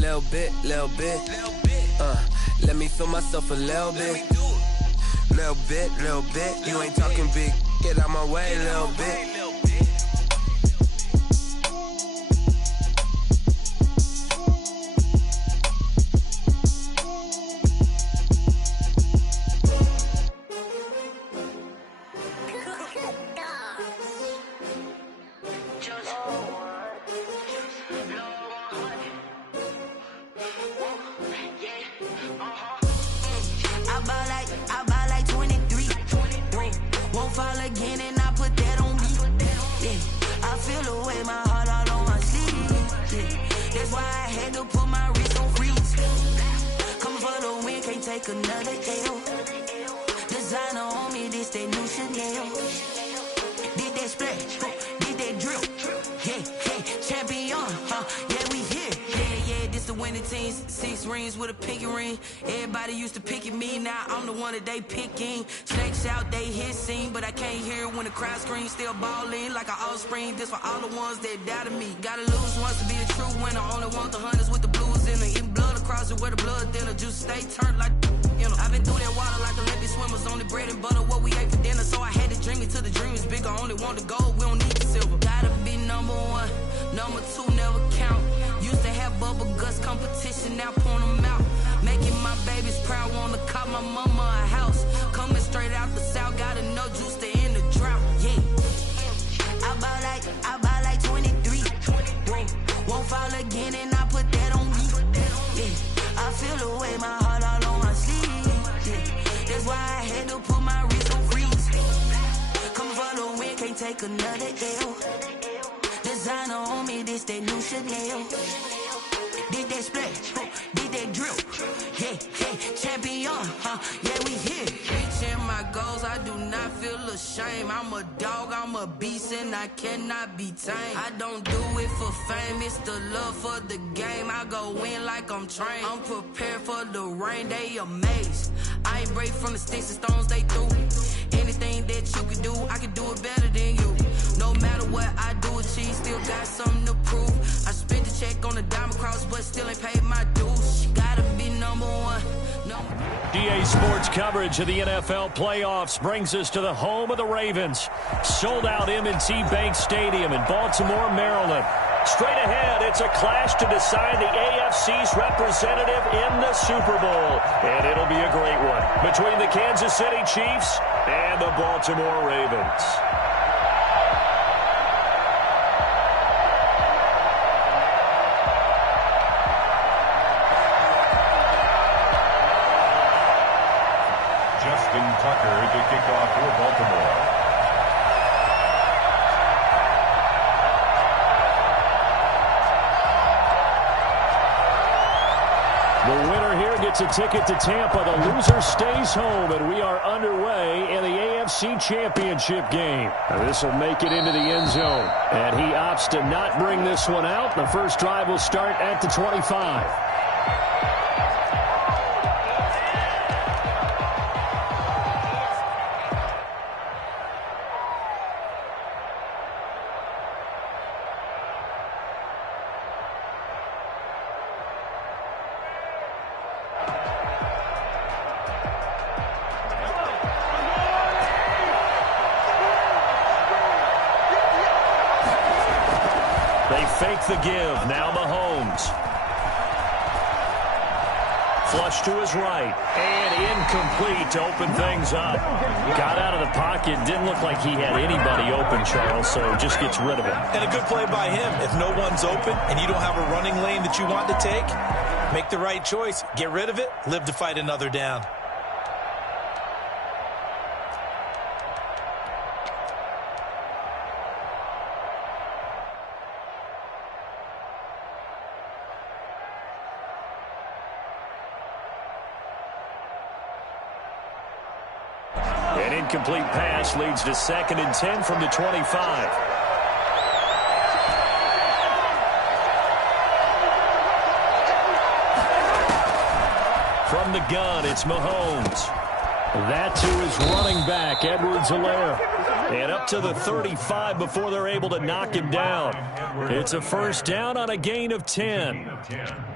Little bit. Let me feel myself a little bit. Little bit. You ain't talking big. Get out my way, little bit. I buy like 23. Won't fall again and I put that on me. Yeah, I feel away my heart all on my sleeve. Yeah, that's why I had to put my wrist on freeze. Coming for the win, can't take another L. Designer on me, this that new Chanel. Did that splash, did that drill. Yeah, champion, yeah, we here. Yeah, this the winning team. 6 rings with a pinky ring. Everybody used to pick at me, now I'm the one that they picking. Snakes out, they hit scene, but I can't hear it when the crowd screams. Still ballin' like an offspring. This for all the ones that doubted me. Gotta lose once to be a true winner. Only want the hunters with the blues in it. Eating blood across it where the blood thinner. Juice stay turned like, you know. I've been through that water like Olympic swimmers. Only bread and butter, what we ate for dinner. So I had to dream it till the dream is bigger. Only want the gold, we don't need the silver. Gotta be number 1, number 2 never count. Used to have bubble guts competition, now point them out. Making my babies proud, wanna call my mama a house. Coming straight out the south, gotta know juice to end the drought. Yeah, I buy like 23. Won't fall again and I put that on me. Yeah, I feel away my heart all on my sleeve. Yeah, that's why I had to put my wrist on freeze. Coming for the win, can't take another L. Designer on me, this that new Chanel. Did that splash, did that drill. Yeah, champion, yeah, we here. Reaching my goals, I do not feel ashamed. I'm a dog, I'm a beast, and I cannot be tamed. I don't do it for fame, it's the love for the game. I go in like I'm trained. I'm prepared for the rain, they amazed. I ain't break from the sticks and stones they threw. Anything that you can do, I can do it better than you. No matter what I do achieve, still got something to prove. I spent the check on the diamond cross, but still ain't paid my dues. Gotta be number 1. GA Sports coverage of the NFL playoffs brings us to the home of the Ravens. Sold out M&T Bank Stadium in Baltimore, Maryland. Straight ahead, it's a clash to decide the AFC's representative in the Super Bowl. And it'll be a great one between the Kansas City Chiefs and the Baltimore Ravens. Tucker to kick off for Baltimore. The winner here gets a ticket to Tampa. The loser stays home, and we are underway in the AFC Championship game. This will make it into the end zone, and he opts to not bring this one out. The first drive will start at the 25. They fake the give. Now Mahomes. Flush to his right. And incomplete to open things up. Got out of the pocket. Didn't look like he had anybody open, Charles, so just gets rid of it. And a good play by him. If no one's open and you don't have a running lane that you want to take, make the right choice. Get rid of it. Live to fight another down. An incomplete pass leads to 2nd and 10 from the 25. From the gun, it's Mahomes. That to his running back, Edwards-Helaire. And up to the 35 before they're able to knock him down. It's a first down on a gain of 10.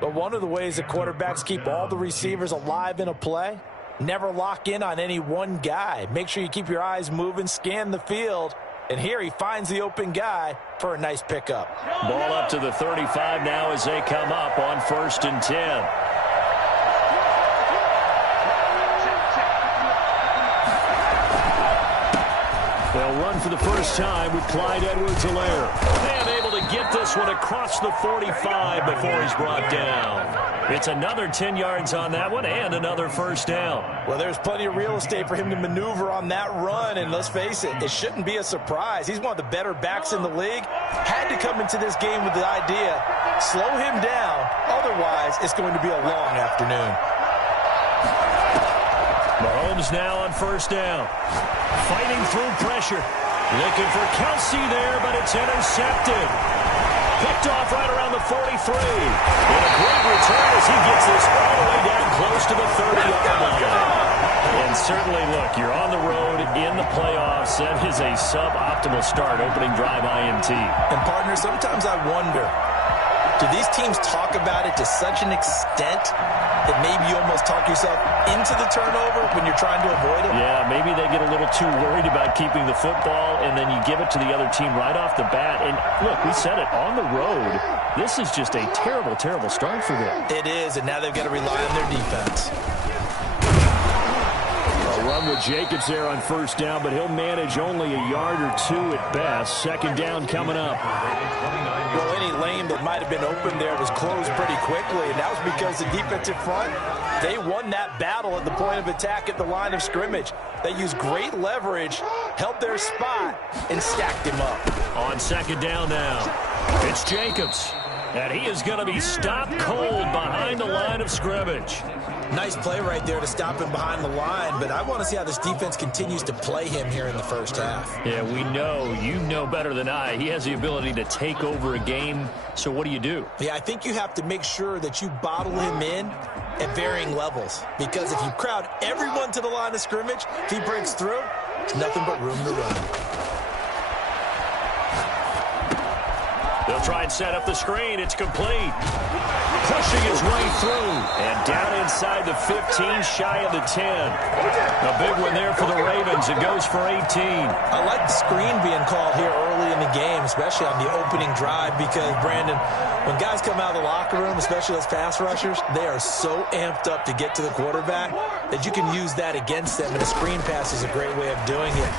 But one of the ways the quarterbacks keep all the receivers alive in a play, never lock in on any one guy. Make sure you keep your eyes moving, scan the field. And here he finds the open guy for a nice pickup. Ball up to the 35 now as they come up on 1st and 10. They'll run for the first time with Clyde Edwards-Helaire. And able to get this one across the 45 before he's brought down. It's another 10 yards on that one and another first down. Well, there's plenty of real estate for him to maneuver on that run. And let's face it, it shouldn't be a surprise. He's one of the better backs in the league. Had to come into this game with the idea, slow him down. Otherwise, it's going to be a long afternoon. Mahomes now on first down. Fighting through pressure. Looking for Kelsey there, but it's intercepted. Picked off right around the 43. And a great return as he gets this all the way down close to the 30-yard line. And certainly, look, you're on the road in the playoffs. That is a suboptimal start, opening drive INT. And, partner, sometimes I wonder, do these teams talk about it to such an extent that maybe you almost talk yourself into the turnover when you're trying to avoid it? Yeah, maybe they get a little too worried about keeping the football, and then you give it to the other team right off the bat. And, look, we said it, on the road, this is just a terrible, terrible start for them. It is, and now they've got to rely on their defense. A run with Jacobs there on first down, but he'll manage only a yard or two at best. Second down coming up. Well, any lane that might have been open there was closed pretty quickly, and that was because the defensive front, they won that battle at the point of attack at the line of scrimmage. They used great leverage, held their spot, and stacked him up. On second down now, it's Jacobs. And he is going to be stopped cold behind the line of scrimmage. Nice play right there to stop him behind the line, but I want to see how this defense continues to play him here in the first half. Yeah, we know. You know better than I. He has the ability to take over a game, so what do? Yeah, I think you have to make sure that you bottle him in at varying levels, because if you crowd everyone to the line of scrimmage, if he breaks through, there's nothing but room to run. They'll try and set up the screen. It's complete. Pushing his way through. And down inside the 15, shy of the 10. A big one there for the Ravens. It goes for 18. I like the screen being called here early in the game, especially on the opening drive, because, Brandon, when guys come out of the locker room, especially those pass rushers, they are so amped up to get to the quarterback that you can use that against them, and a screen pass is a great way of doing it.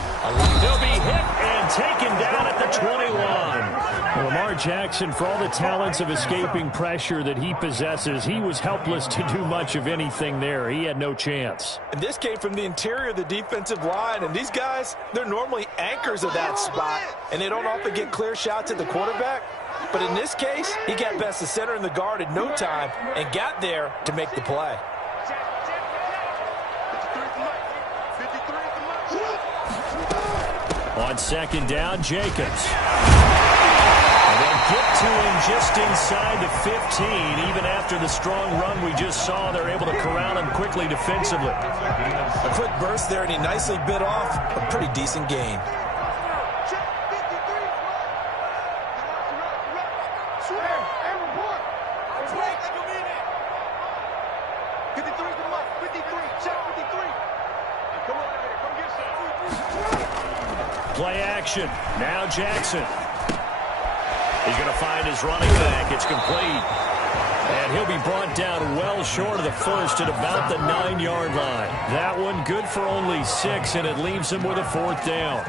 They'll be hit and taken down at the 21. Lamar Jackson, for all the talents of escaping pressure that he possesses, he was helpless to do much of anything there. He had no chance. And this came from the interior of the defensive line, and these guys, they're normally anchors of that spot, and they don't often get clear shots at the quarterback. But in this case, he got past the center and the guard in no time and got there to make the play. On second down, Jacobs. And they'll get to him just inside the 15. Even after the strong run we just saw, they're able to corral him quickly defensively. A quick burst there, and he nicely bit off a pretty decent gain. Play action. Now Jackson. He's going to find his running back. It's complete. And he'll be brought down well short of the first at about the 9-yard line. That one good for only 6, and it leaves him with a fourth down.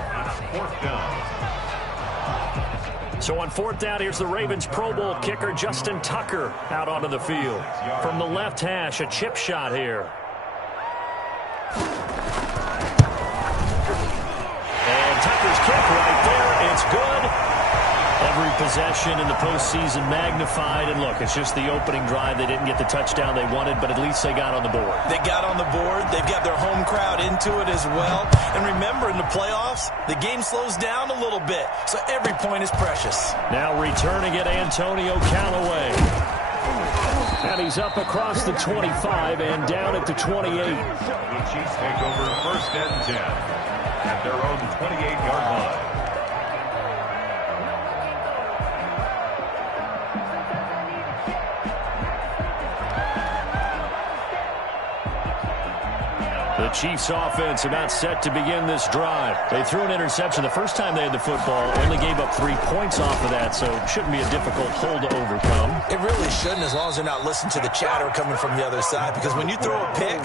So on fourth down, here's the Ravens Pro Bowl kicker, Justin Tucker, out onto the field. From the left hash, a chip shot here. And Tucker's kick right there. It's good. Every possession in the postseason magnified. And look, it's just the opening drive. They didn't get the touchdown they wanted, but at least they got on the board. They got on the board. They've got their home crowd into it as well. And remember, in the playoffs, the game slows down a little bit, so every point is precious. Now returning it, Antonio Callaway. And he's up across the 25 and down at the 28. The Chiefs take over 1st and 10. their own 28-yard line. The Chiefs offense about set to begin this drive. They threw an interception the first time they had the football, only gave up 3 points off of that, so it shouldn't be a difficult hole to overcome. It really shouldn't, as long as they're not listening to the chatter coming from the other side, because when you throw a pick,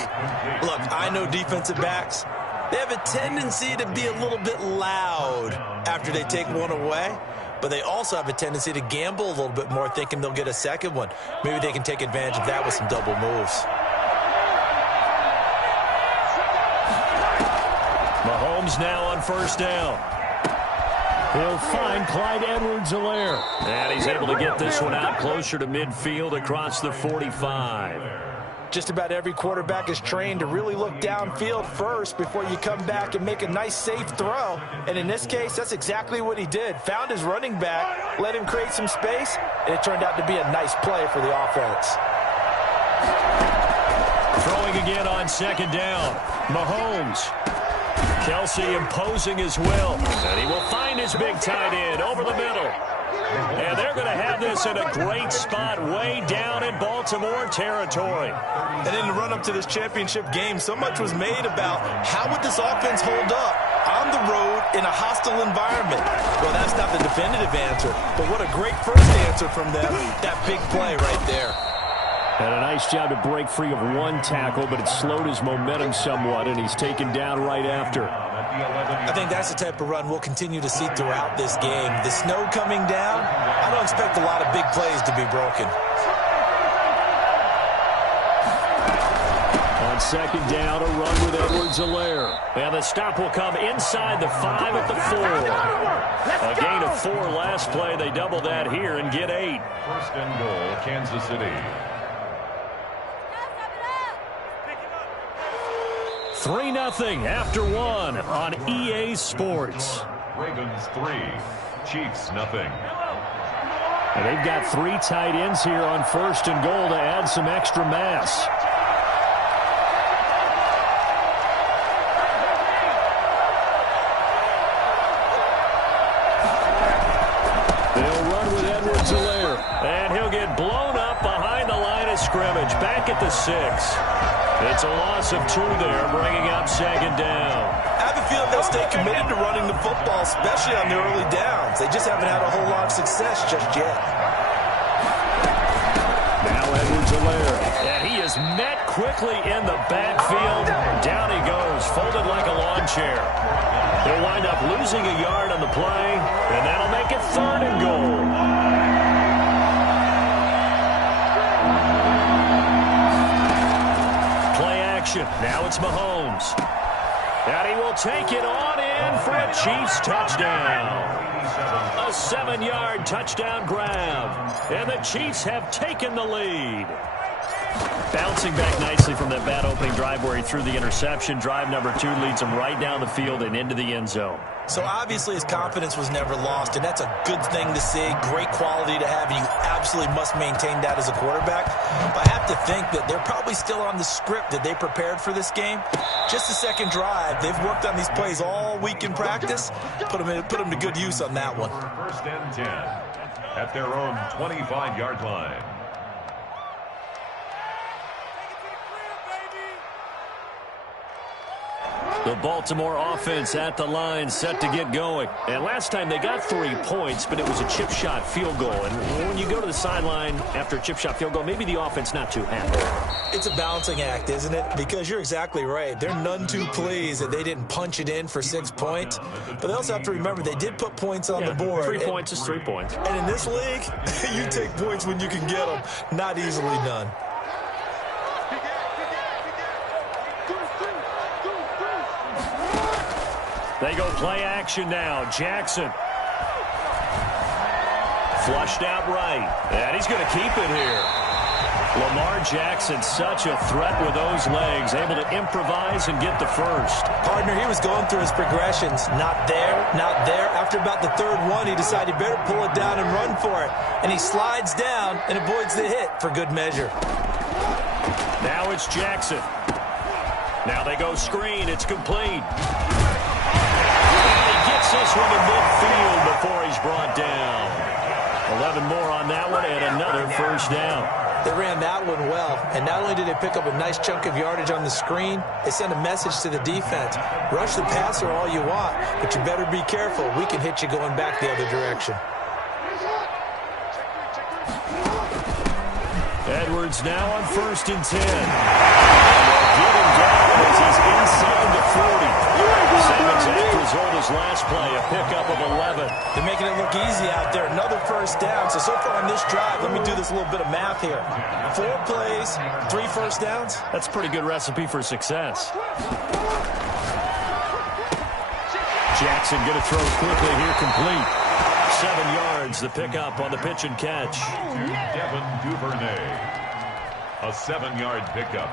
look, I know defensive backs, they have a tendency to be a little bit loud after they take one away, but they also have a tendency to gamble a little bit more, thinking they'll get a second one. Maybe they can take advantage of that with some double moves. Mahomes now on first down. He'll find Clyde Edwards-Helaire. And he's able to get this one out closer to midfield across the 45. Just about every quarterback is trained to really look downfield first before you come back and make a nice, safe throw. And in this case, that's exactly what he did. Found his running back, let him create some space, and it turned out to be a nice play for the offense. Throwing again on second down. Mahomes. Kelsey imposing his will. And he will find his big tight end over the middle. And they're going to have this in a great spot way down in Baltimore territory. And in the run-up to this championship game, so much was made about how would this offense hold up on the road in a hostile environment. Well, that's not the definitive answer, but what a great first answer from them. That big play right there. And a nice job to break free of one tackle, but it slowed his momentum somewhat, and he's taken down right after. I think that's the type of run we'll continue to see throughout this game. The snow coming down, I don't expect a lot of big plays to be broken. On second down, a run with Edwards-Helaire. And the stop will come inside the 5 at the 4. A gain of 4 last play. They double that here and get 8. First and goal, Kansas City. 3-0 after 1 on EA Sports. Ravens 3, Chiefs 0. And they've got 3 tight ends here on first and goal to add some extra mass. They'll run with Edwards-Helaire. And he'll get blown up behind the line of scrimmage. Back at the 6. It's a loss of 2 there, bringing up second down. I have a feeling they'll stay committed to running the football, especially on the early downs. They just haven't had a whole lot of success just yet. Now Edwards-Helaire, and he is met quickly in the backfield. Down he goes, folded like a lawn chair. He'll wind up losing a yard on the play, and that'll make it 3rd and goal. Now it's Mahomes. And he will take it on in for a Chiefs touchdown. A 7-yard touchdown grab. And the Chiefs have taken the lead. Bouncing back nicely from that bad opening drive where he threw the interception. Drive number 2 leads him right down the field and into the end zone. So obviously his confidence was never lost, and that's a good thing to see. Great quality to have, and you absolutely must maintain that as a quarterback. But I have to think that they're probably still on the script that they prepared for this game. Just the second drive. They've worked on these plays all week in practice. Put them to good use on that one. First and 10 at their own 25-yard line. The Baltimore offense at the line, set to get going. And last time they got 3 points, but it was a chip shot field goal. And when you go to the sideline after a chip shot field goal, maybe the offense not too happy. It's a balancing act, isn't it? Because you're exactly right. They're none too pleased that they didn't punch it in for 6 points. But they also have to remember they did put points on the board. 3 points is 3 points. And in this league, you take points when you can get them. Not easily done. They go play action now. Jackson. Flushed out right. And he's going to keep it here. Lamar Jackson, such a threat with those legs. Able to improvise and get the first. Partner, he was going through his progressions. Not there, not there. After about the 3rd one, he decided he better pull it down and run for it. And he slides down and avoids the hit for good measure. Now it's Jackson. Now they go screen. It's complete. Takes this one to midfield before he's brought down. 11 more on that one and another first down. They ran that one well, and not only did they pick up a nice chunk of yardage on the screen, they sent a message to the defense. Rush the passer all you want, but you better be careful. We can hit you going back the other direction. Edwards now on 1st and 10. And they'll get him down as he's inside the 40. Same exact result as last play, a pickup of 11. They're making it look easy out there. Another first down. So far on this drive, let me do this little bit of math here. 4 plays, 3 first downs. That's a pretty good recipe for success. Jackson going to throw quickly here, complete. 7 yards, the pickup on the pitch and catch. Devin Duvernay. A 7-yard pickup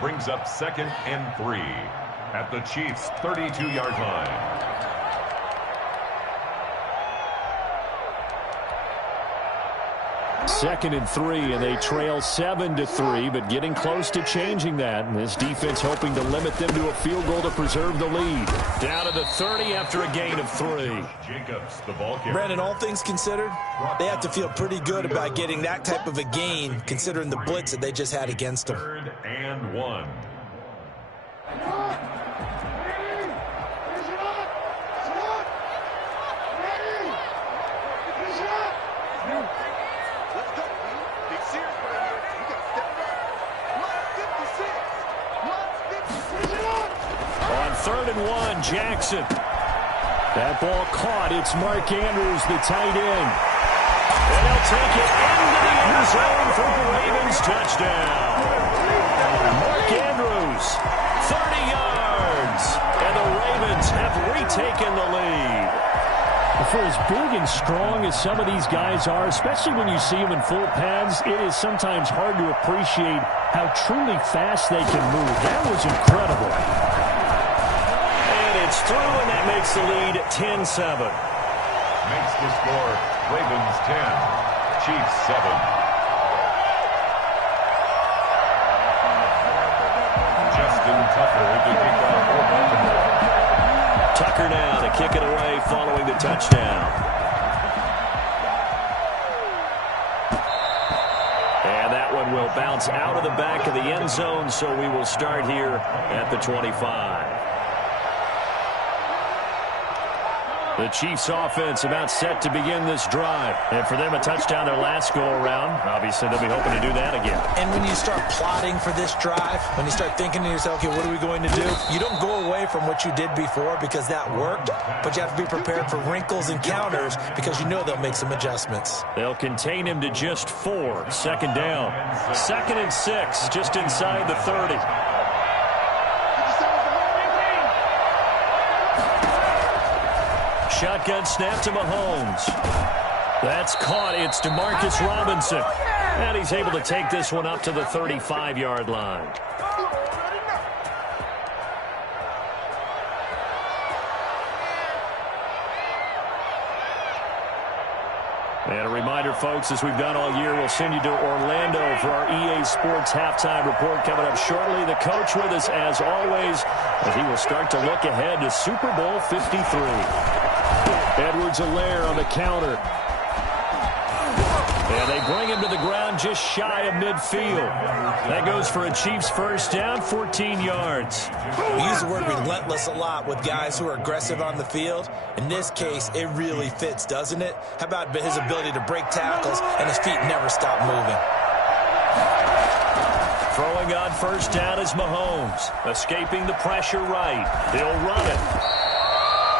brings up 2nd and 3 at the Chiefs' 32-yard line. Second and 3, and they trail 7-3, but getting close to changing that. And this defense hoping to limit them to a field goal to preserve the lead. Down to the 30 after a gain of 3. Jacobs, the ball carrier. Brandon, all things considered, they have to feel pretty good about getting that type of a gain, considering the blitz that they just had against them. 3rd and 1. On 3rd and 1, Jackson. That ball caught. It's Mark Andrews, the tight end. And he'll take it into the end zone for the Ravens touchdown. Mark Andrews, 30 yards. And the Ravens have retaken the lead. For as big and strong as some of these guys are, especially when you see them in full pads, it is sometimes hard to appreciate how truly fast they can move. That was incredible. And it's through, and that makes the lead 10-7. Makes the score Ravens 10, Chiefs 7. Justin Tucker to kick off for Baltimore. Tucker now to kick it away following the touchdown. And that one will bounce out of the back of the end zone, so we will start here at the 25. The Chiefs offense about set to begin this drive. And for them, a touchdown their last go-around. Obviously, they'll be hoping to do that again. And when you start plotting for this drive, when you start thinking to yourself, okay, what are we going to do? You don't go away from what you did before because that worked, but you have to be prepared for wrinkles and counters because you know they'll make some adjustments. They'll contain him to just 4. 2nd down. 2nd and 6, just inside the 30. Shotgun snap to Mahomes. That's caught. It's DeMarcus Robinson. And he's able to take this one up to the 35-yard line. And a reminder, folks, as we've done all year, we'll send you to Orlando for our EA Sports halftime report coming up shortly. The coach with us, as always, as he will start to look ahead to Super Bowl 53. Edwards-Helaire on the counter. And they bring him to the ground just shy of midfield. That goes for a Chiefs first down, 14 yards. We use the word relentless a lot with guys who are aggressive on the field. In this case, it really fits, doesn't it? How about his ability to break tackles and his feet never stop moving? Throwing on first down is Mahomes. Escaping the pressure right. He'll run it.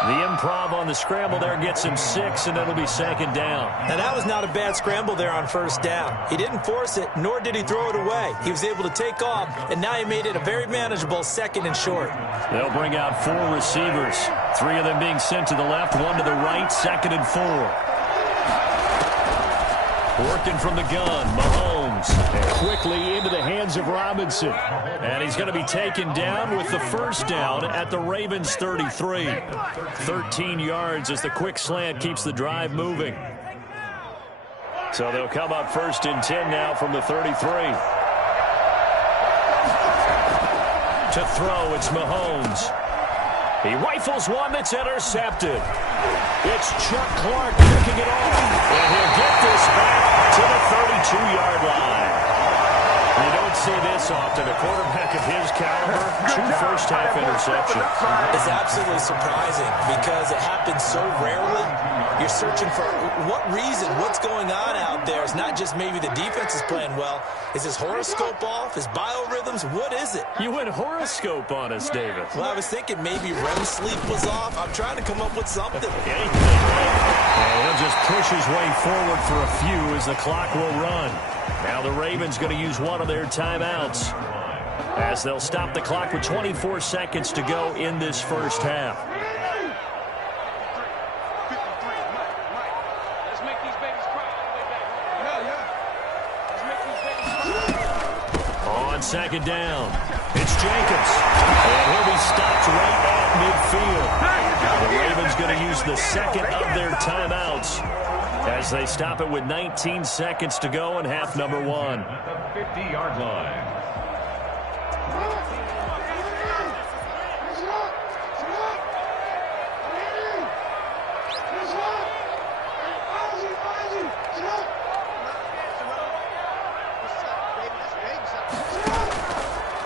The improv on the scramble there gets him 6, and it'll be 2nd down. Now, that was not a bad scramble there on first down. He didn't force it, nor did he throw it away. He was able to take off, and now he made it a very manageable 2nd and short. They'll bring out 4 receivers. 3 of them being sent to the left, 1 to the right, 2nd and 4. Working from the gun, Mahomes. Quickly into the hands of Robinson. And he's going to be taken down with the first down at the Ravens 33. 13 yards as the quick slant keeps the drive moving. So they'll come up 1st and 10 now from the 33. To throw, it's Mahomes. He rifles one that's intercepted. It's Chuck Clark picking it off. And he'll get this back to the 32-yard line. You don't see this often. A quarterback of his caliber, 2 first-half interceptions. It's absolutely surprising because it happens so rarely. You're searching for what reason, what's going on out there. It's not just maybe the defense is playing well. Is his horoscope off? His biorhythms? What is it? You went horoscope on us, David. Well, I was thinking maybe REM sleep was off. I'm trying to come up with something. Anything, right? And he'll just push his way forward for a few as the clock will run. Now the Ravens going to use one of their timeouts as they'll stop the clock with 24 seconds to go in this first half. On second down, it's Jacobs. And he'll be stopped right at midfield. The Ravens going to use the second of their timeouts as they stop it with 19 seconds to go in half number 1. At the 50-yard line.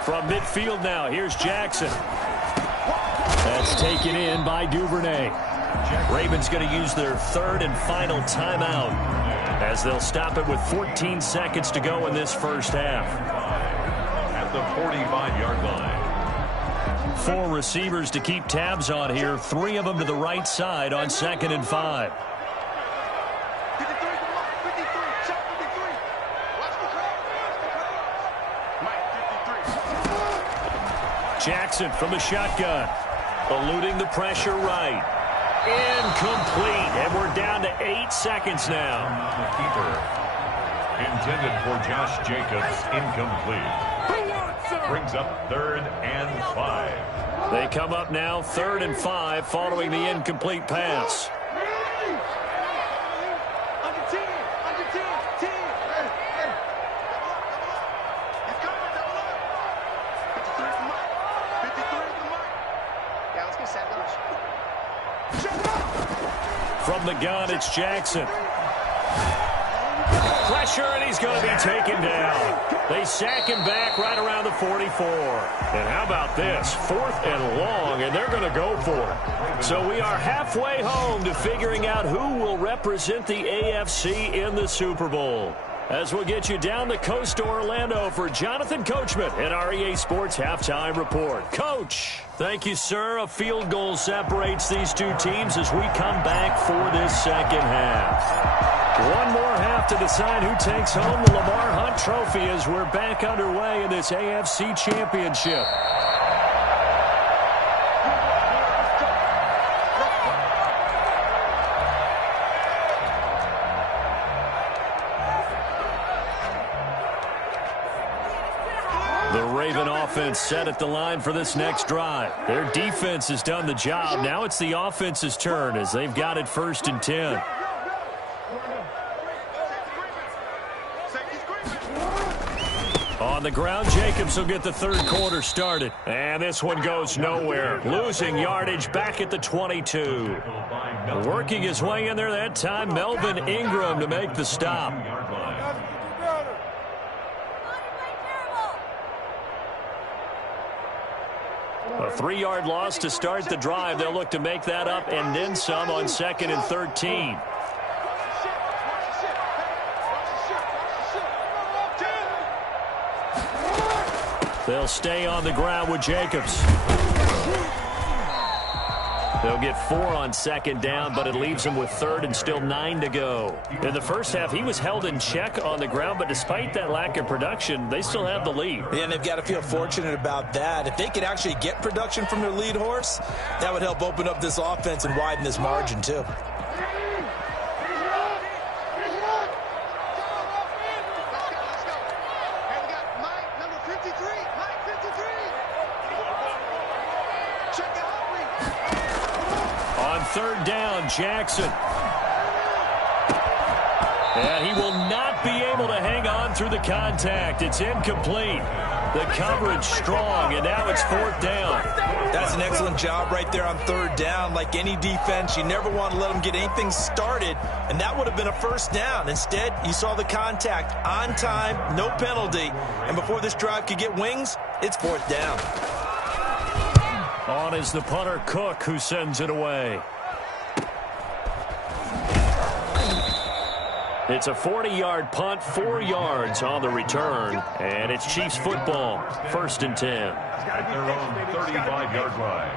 From midfield now, here's Jackson. That's taken in by Duvernay. Ravens going to use their third and final timeout as they'll stop it with 14 seconds to go in this first half. At the 45-yard line. 4 receivers to keep tabs on here. 3 of them to the right side on 2nd and 5. Jackson from the shotgun, eluding the pressure right. Incomplete, and we're down to 8 seconds now. The keeper intended for Josh Jacobs, incomplete. Brings up 3rd and 5. They come up now 3rd and 5 following the incomplete pass. From the gun, it's Jackson. Pressure, and he's going to be taken down. They sack him back right around the 44. And how about this? 4th and long, and they're going to go for it. So we are halfway home to figuring out who will represent the AFC in the Super Bowl. As we'll get you down the coast to Orlando for Jonathan Coachman at our EA Sports Halftime Report. Coach, thank you, sir. A field goal separates these two teams as we come back for this second half. One more half to decide who takes home the Lamar Hunt Trophy as we're back underway in this AFC Championship. The Raven offense set at the line for this next drive. Their defense has done the job. Now it's the offense's turn as they've got it 1st and 10. On the ground, Jacobs will get the 3rd quarter started. And this one goes nowhere. Losing yardage back at the 22. Working his way in there that time, Melvin Ingram to make the stop. A 3-yard loss to start the drive. They'll look to make that up and then some on 2nd and 13. They'll stay on the ground with Jacobs. They'll get 4 on 2nd down, but it leaves them with 3rd and still 9 to go. In the first half, he was held in check on the ground, but despite that lack of production, they still have the lead. Yeah, and they've got to feel fortunate about that. If they could actually get production from their lead horse, that would help open up this offense and widen this margin, too. On 3rd down, Jackson. And he will not be able to hang on through the contact. It's incomplete. The coverage strong, and now it's 4th down. That's an excellent job right there on 3rd down. Like any defense, you never want to let them get anything started, and that would have been a 1st down. Instead, you saw the contact on time, no penalty, and before this drive could get wings, it's 4th down. On is the punter, Cook, who sends it away. It's a 40-yard punt, 4 yards on the return, and it's Chiefs football, 1st and 10. At their own 35-yard line.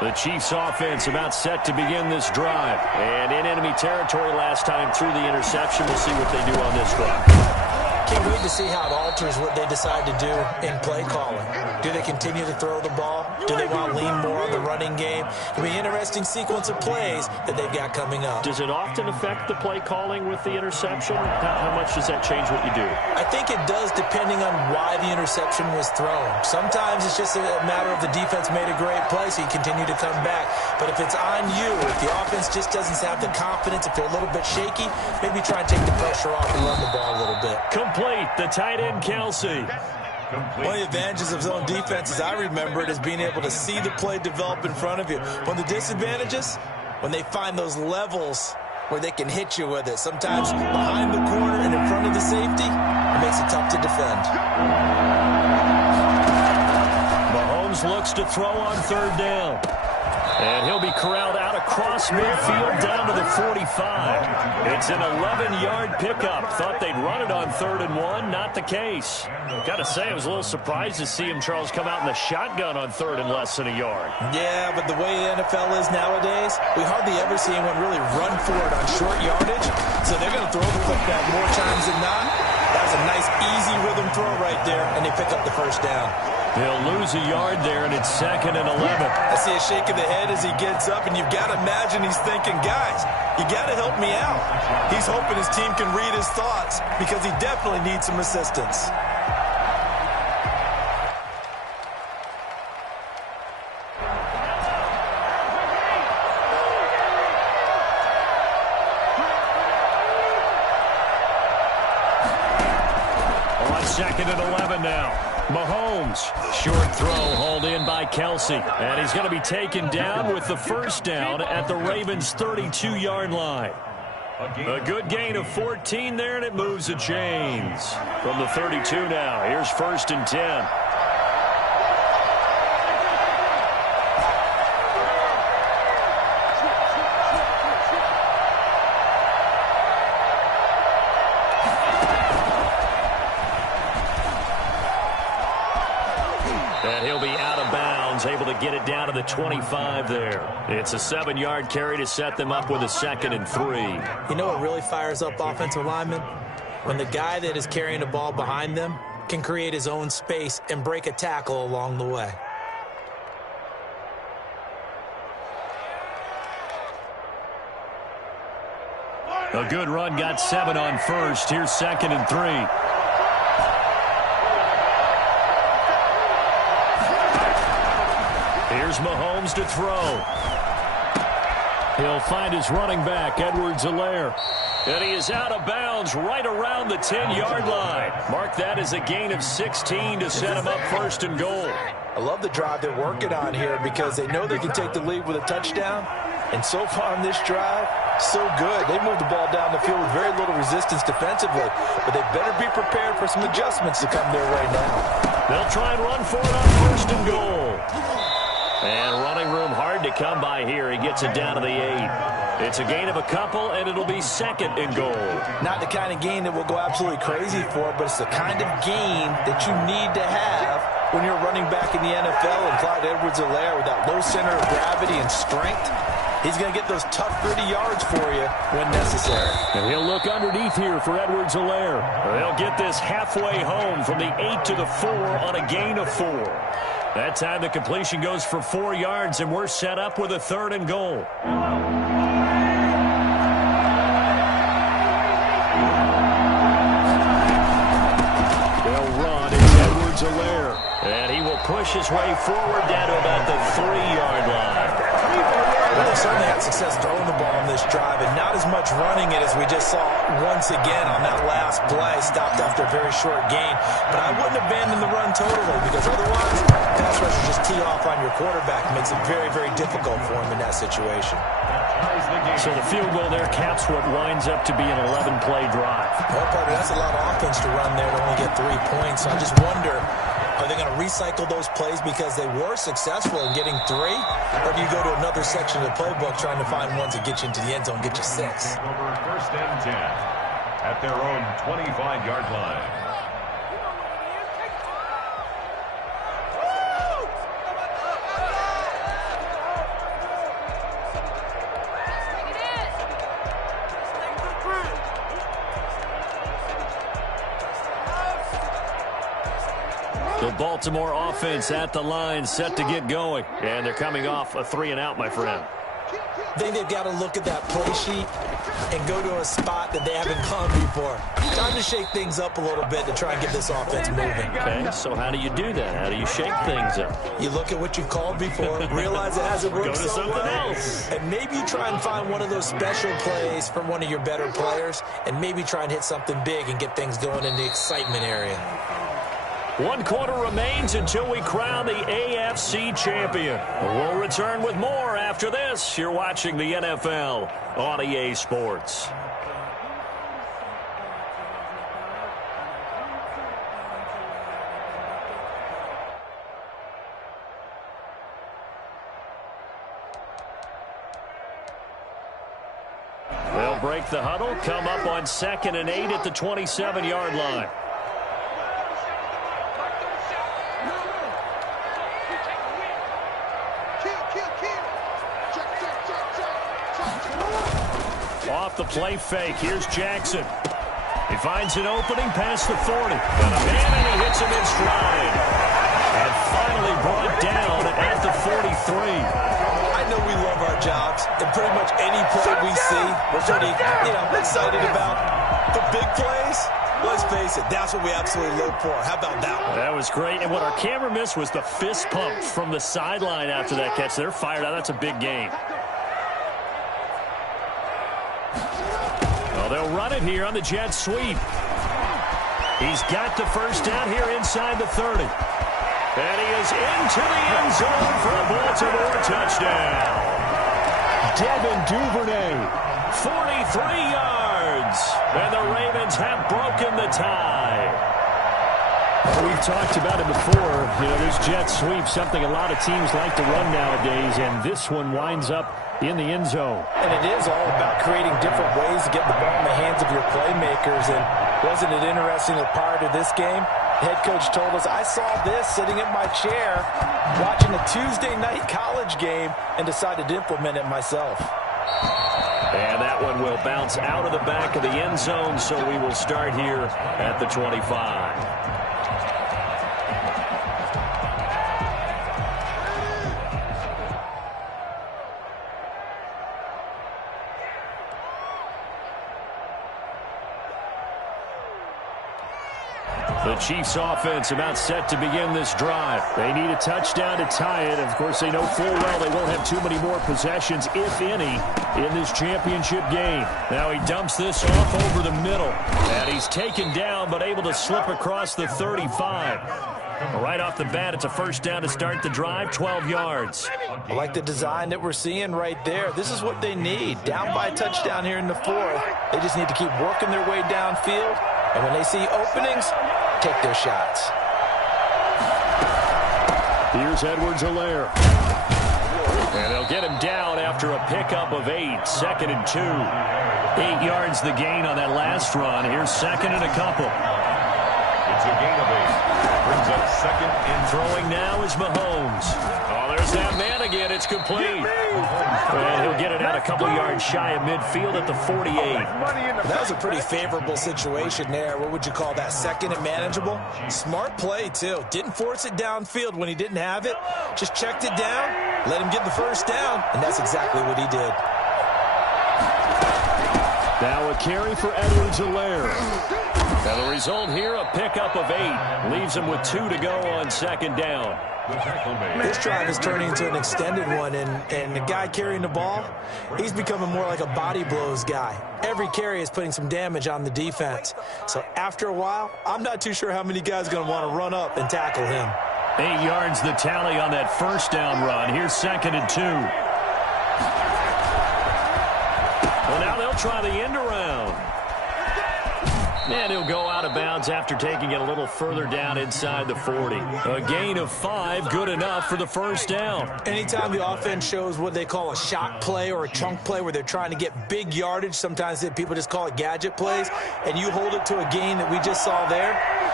The Chiefs offense about set to begin this drive, and in enemy territory last time through the interception. We'll see what they do on this drive. Can't wait to see how it alters what they decide to do in play calling. Do they continue to throw the ball? Do they want to lean more on the running game? It'll be an interesting sequence of plays that they've got coming up. Does it often affect the play calling with the interception? How much does that change what you do? I think it does, depending on why the interception was thrown. Sometimes it's just a matter of the defense made a great play, so you continue to come back. But if it's on you, if the offense just doesn't have the confidence, if they're a little bit shaky, maybe try and take the pressure off and run the ball a little bit. Complete, the tight end, Kelsey. One of the advantages of zone defense, as I remember it, is being able to see the play develop in front of you. One of the disadvantages, when they find those levels where they can hit you with it. Sometimes behind the corner and in front of the safety, it makes it tough to defend. Mahomes looks to throw on 3rd down. And he'll be corralled out across midfield down to the 45. It's an 11-yard pickup. Thought they'd run it on 3rd and 1. Not the case. Got to say, I was a little surprised to see him, Charles, come out in the shotgun on 3rd and less than a yard. Yeah, but the way the NFL is nowadays, we hardly ever see anyone really run for it on short yardage. So they're going to throw the football more times than not. That was a nice, easy rhythm throw right there, and they pick up the 1st down. They'll lose a yard there, and it's 2nd and 11. I see a shake of the head as he gets up, and you've got to imagine he's thinking, guys, you got to help me out. He's hoping his team can read his thoughts because he definitely needs some assistance. On 2nd and 11 now. Mahomes, short throw hauled in by Kelsey, and he's going to be taken down with the 1st down at the Ravens' 32-yard line. A good gain of 14 there, and it moves the chains. From the 32 now, here's 1st and 10. And he'll be out of bounds, able to get it down to the 25 there. It's a 7-yard carry to set them up with a 2nd and 3. You know what really fires up offensive linemen? When the guy that is carrying the ball behind them can create his own space and break a tackle along the way. A good run, got 7 on 1st. Here's 2nd and 3. Here's Mahomes to throw. He'll find his running back, Edwards-Helaire. And he is out of bounds right around the 10-yard line. Mark that as a gain of 16 to set him up 1st and goal. I love the drive they're working on here because they know they can take the lead with a touchdown. And so far on this drive, so good. They moved the ball down the field with very little resistance defensively. But they better be prepared for some adjustments to come their way now. They'll try and run for it on 1st and goal. And running room hard to come by here. He gets it down to the 8. It's a gain of a couple, and it'll be 2nd and goal. Not the kind of gain that we'll go absolutely crazy for, but it's the kind of gain that you need to have when you're running back in the NFL. And Clyde Edwards-Helaire, with that low center of gravity and strength, he's going to get those tough, gritty yards for you when necessary. And he'll look underneath here for Edwards-Helaire. They'll get this halfway home from the 8 to the 4 on a gain of 4. That time the completion goes for 4 yards, and we're set up with a 3rd and goal. They'll run. It's Edwards-Helaire. And he will push his way forward down to about the 3-yard line. Well, they certainly had success throwing the ball on this drive, and not as much running it as we just saw once again on that last play. Stopped after a very short gain. But I wouldn't abandon the run totally, because otherwise, pass rushers just tee off on your quarterback. It makes it very, very difficult for him in that situation. So the field goal there caps what winds up to be an 11-play drive. Well, partner, that's a lot of offense to run there to only get 3 points. So I just wonder, are they going to recycle those plays because they were successful in getting 3? Or do you go to another section of the playbook trying to find ones that get you into the end zone and get you 6? Over 1st and 10 at their own 25-yard line. The Baltimore offense at the line, set to get going. And they're coming off a 3-and-out, my friend. I think they've got to look at that play sheet and go to a spot that they haven't gone before. Time to shake things up a little bit to try and get this offense moving. Okay, so how do you do that? How do you shake things up? You look at what you've called before, realize it hasn't worked Go to so something well, else. and maybe you try and find one of those special plays from one of your better players, and maybe try and hit something big and get things going in the excitement area. 1 quarter remains until we crown the AFC champion. We'll return with more after this. You're watching the NFL on EA Sports. They'll break the huddle, come up on 2nd and 8 at the 27-yard line. Off the play fake. Here's Jackson. He finds an opening past the 40. Got a man, and he hits him in stride. And finally brought down at the 43. I know we love our jobs, and pretty much any play we see, we're pretty, excited about. But big plays, let's face it, that's what we absolutely look for. How about that one? That was great. And what our camera missed was the fist pump from the sideline after that catch. They're fired out. That's a big gain. Well, they'll run it here on the jet sweep. He's got the first down here inside the 30. And he is into the end zone for a Baltimore touchdown. Devin Duvernay, 43 yards. And the Ravens have broken the tie. We've talked about it before. This jet sweep, something a lot of teams like to run nowadays, and this one winds up in the end zone. And it is all about creating different ways to get the ball in the hands of your playmakers. And wasn't it interesting that prior to this game, the head coach told us, I saw this sitting in my chair watching a Tuesday night college game and decided to implement it myself. And that one will bounce out of the back of the end zone, so we will start here at the 25. The Chiefs offense about set to begin this drive. They need a touchdown to tie it. Of course, they know full well they won't have too many more possessions, if any, in this championship game. Now he dumps this off over the middle. And he's taken down, but able to slip across the 35. Right off the bat, it's a first down to start the drive, 12 yards. I like the design that we're seeing right there. This is what they need. Down by a touchdown here in the 4th. They just need to keep working their way downfield. And when they see openings, take their shots. Here's Edwards-Helaire. And they'll get him down after a pickup of 8. 2nd and 2. 8 yards the gain on that last run. Here's 2nd and a couple. It's a gain of 8. Brings up 2nd and throwing now is Mahomes. Oh, there's that man again. It's complete. And he'll get it out a couple yards shy of midfield at the 48. That was a pretty favorable situation there. What would you call that? 2nd and manageable? Smart play, too. Didn't force it downfield when he didn't have it. Just checked it down, let him get the first down, and that's exactly what he did. Now a carry for Edwards-Helaire. Now the result here, a pickup of 8. Leaves him with 2 to go on second down. This drive is turning into an extended one, and the guy carrying the ball, he's becoming more like a body blows guy. Every carry is putting some damage on the defense. So after a while, I'm not too sure how many guys are going to want to run up and tackle him. 8 yards the tally on that first down run. Here's 2nd and 2. Well, now they'll try the end around. And he'll go out of bounds after taking it a little further down inside the 40. A gain of 5, good enough for the first down. Anytime the offense shows what they call a shot play or a chunk play where they're trying to get big yardage, sometimes people just call it gadget plays, and you hold it to a gain that we just saw there,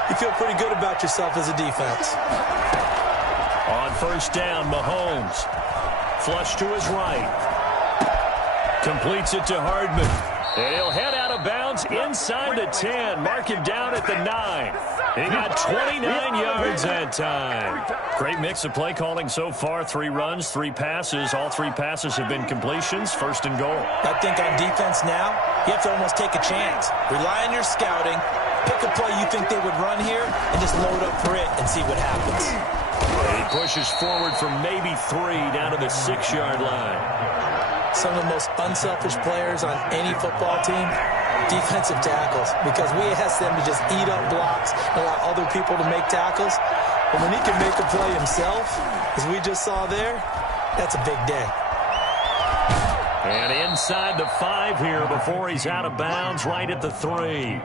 you feel pretty good about yourself as a defense. On first down, Mahomes. Flush to his right. Completes it to Hardman. And he'll head out of bounds inside the 10. Mark him down at the 9. He got 29 yards that time. Great mix of play calling so far. 3 runs, 3 passes. All 3 passes have been completions. 1st and goal. I think on defense now, you have to almost take a chance. Rely on your scouting. Pick a play you think they would run here and just load up for it and see what happens. He pushes forward for maybe 3 down to the 6-yard line. Some of the most unselfish players on any football team, defensive tackles, because we ask them to just eat up blocks and allow other people to make tackles. But when he can make a play himself, as we just saw there, that's a big day. And inside the 5 here before he's out of bounds, right at the 3.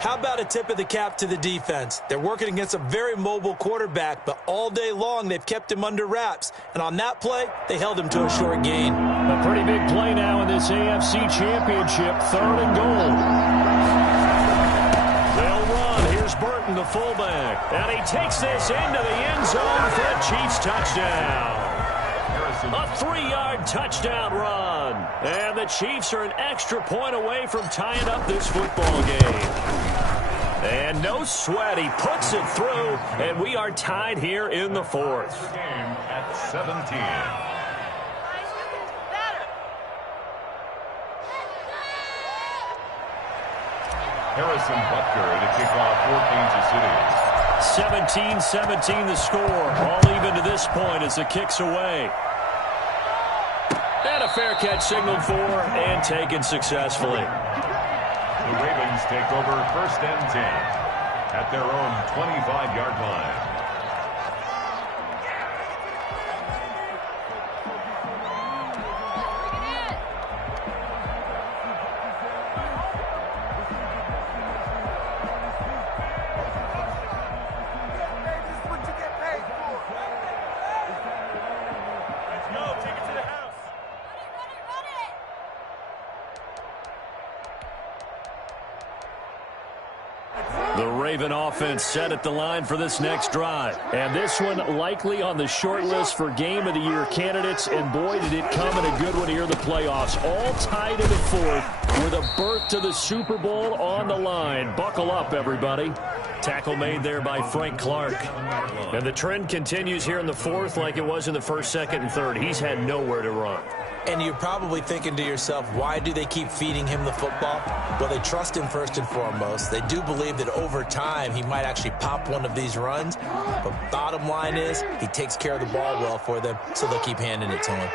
How about a tip of the cap to the defense? They're working against a very mobile quarterback, but all day long they've kept him under wraps. And on that play, they held him to a short gain. A pretty big play now in this AFC Championship, 3rd and goal. They'll run. Here's Burton, the fullback. And he takes this into the end zone for a Chiefs touchdown. A 3-yard touchdown run. And the Chiefs are an extra point away from tying up this football game. And no sweat. He puts it through, and we are tied here in the 4th. Game at 17. Harrison Butker to kick off for Kansas City. 17-17 the score. All even to this point as the kick's away. And a fair catch signaled for and taken successfully. The Ravens take over 1st and 10 at their own 25-yard line. The Raven offense set at the line for this next drive. And this one likely on the short list for Game of the Year candidates. And boy, did it come in a good one here in the playoffs. All tied in the 4th with a berth to the Super Bowl on the line. Buckle up, everybody. Tackle made there by Frank Clark. And the trend continues here in the 4th like it was in the 1st, 2nd, and 3rd. He's had nowhere to run. And you're probably thinking to yourself, why do they keep feeding him the football? Well, they trust him first and foremost. They do believe that over time he might actually pop one of these runs. But bottom line is he takes care of the ball well for them, so they'll keep handing it to him.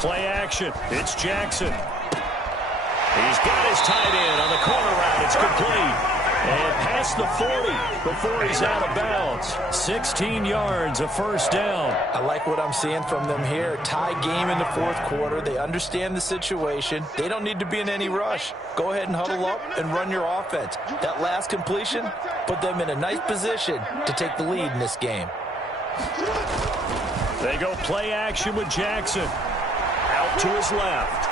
Play action. It's Jackson. He's got his tight end on the corner route. It's complete. And past the 40 before he's out of bounds. 16 yards, a 1st down. I like what I'm seeing from them here. Tie game in the 4th quarter. They understand the situation. They don't need to be in any rush. Go ahead and huddle up and run your offense. That last completion put them in a nice position to take the lead in this game. They go play action with Jackson. Out to his left.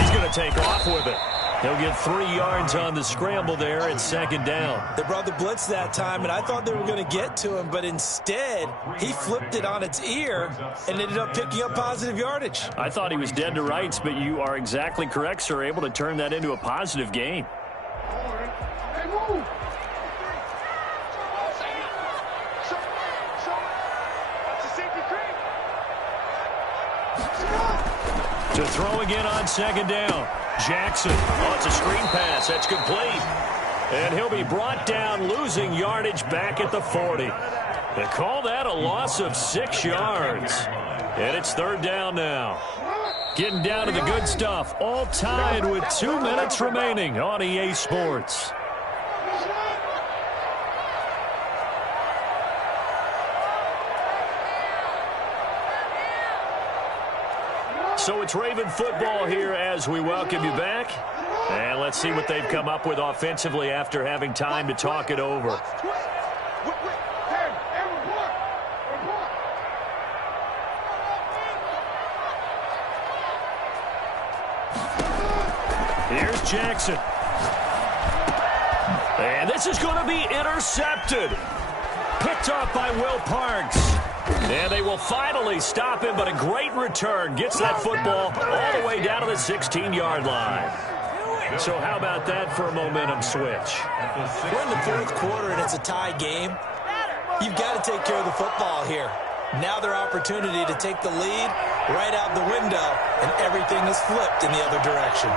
He's going to take off with it. He'll get 3 yards on the scramble there at 2nd down. They brought the blitz that time, and I thought they were going to get to him, but instead, he flipped it on its ear and ended up picking up positive yardage. I thought he was dead to rights, but you are exactly correct, sir. Able to turn that into a positive gain. To throw again on second down. Jackson. Oh, it's a screen pass. That's complete. And he'll be brought down, losing yardage back at the 40. They call that a loss of 6 yards. And it's third down now. Getting down to the good stuff. All tied with 2 minutes remaining on EA Sports. So it's Raven football here as we welcome you back. And let's see what they've come up with offensively after having time to talk it over. Here's Jackson. And this is going to be intercepted. Picked off by Will Parks. And they will finally stop him, but a great return. Gets that football all the way down to the 16-yard line. So how about that for a momentum switch? We're in the fourth quarter, and it's a tie game. You've got to take care of the football here. Now their opportunity to take the lead right out the window, and everything is flipped in the other direction.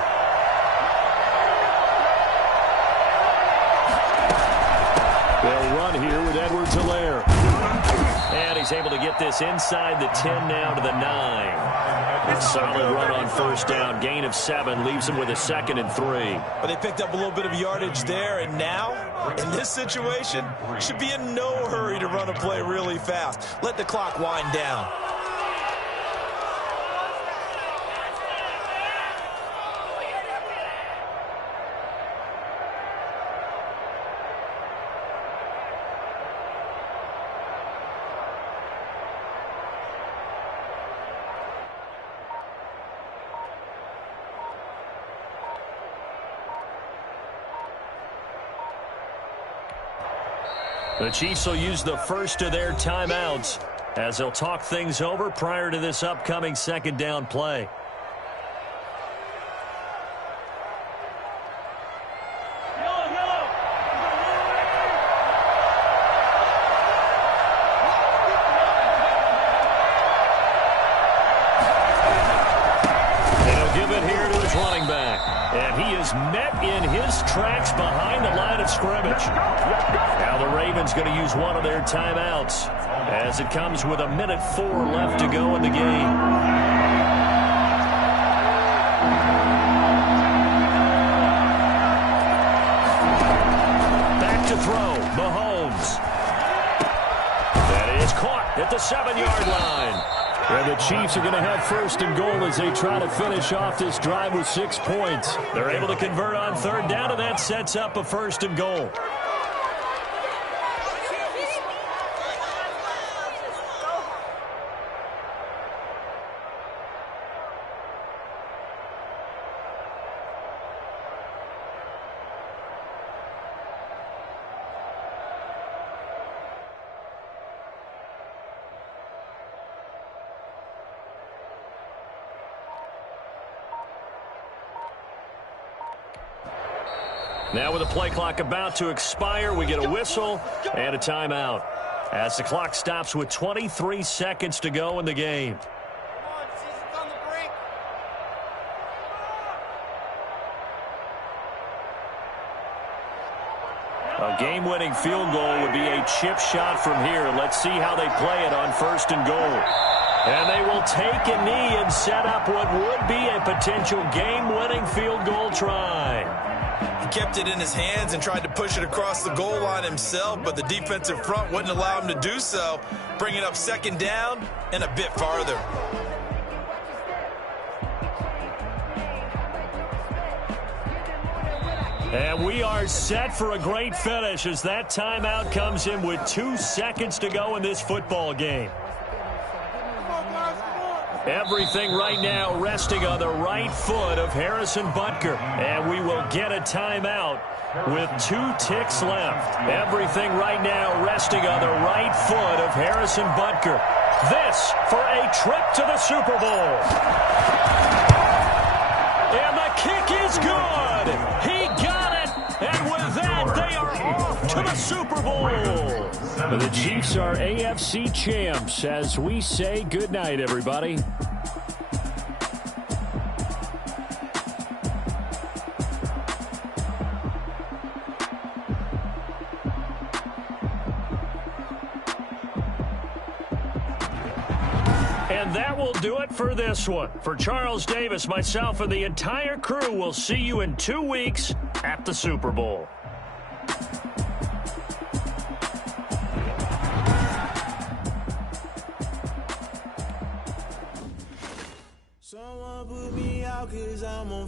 They'll run here with Edwards-Helaire. And he's able to get this inside the 10 now to the 9. A solid run on first down. Gain of 7 leaves him with a 2nd and 3. But they picked up a little bit of yardage there, and now, in this situation, should be in no hurry to run a play really fast. Let the clock wind down. The Chiefs will use the first of their timeouts as they'll talk things over prior to this upcoming second down play. And he is met in his tracks behind the line of scrimmage. Now the Ravens going to use one of their timeouts as it comes with 1:04 left to go in the game. Back to throw, Mahomes. That is caught at the 7-yard line. And the Chiefs are going to have first and goal as they try to finish off this drive with 6 points. They're able to convert on third down, and that sets up a first and goal. Now with the play clock about to expire, we get a whistle and a timeout as the clock stops with 23 seconds to go in the game. A game-winning field goal would be a chip shot from here. Let's see how they play it on first and goal. And they will take a knee and set up what would be a potential game-winning field goal try. He kept it in his hands and tried to push it across the goal line himself, but the defensive front wouldn't allow him to do so, bringing up second down and a bit farther. And we are set for a great finish as that timeout comes in with 2 seconds to go in this football game. Everything right now resting on the right foot of Harrison Butker. And we will get a timeout with 2 ticks left. Everything right now resting on the right foot of Harrison Butker. This for a trip to the Super Bowl. And the kick is good. He got it. And with that, they are off to the Super Bowl. The Chiefs are AFC champs as we say goodnight, everybody. And that will do it for this one. For Charles Davis, myself, and the entire crew, we'll see you in 2 weeks at the Super Bowl. Someone put me out 'cause I'm on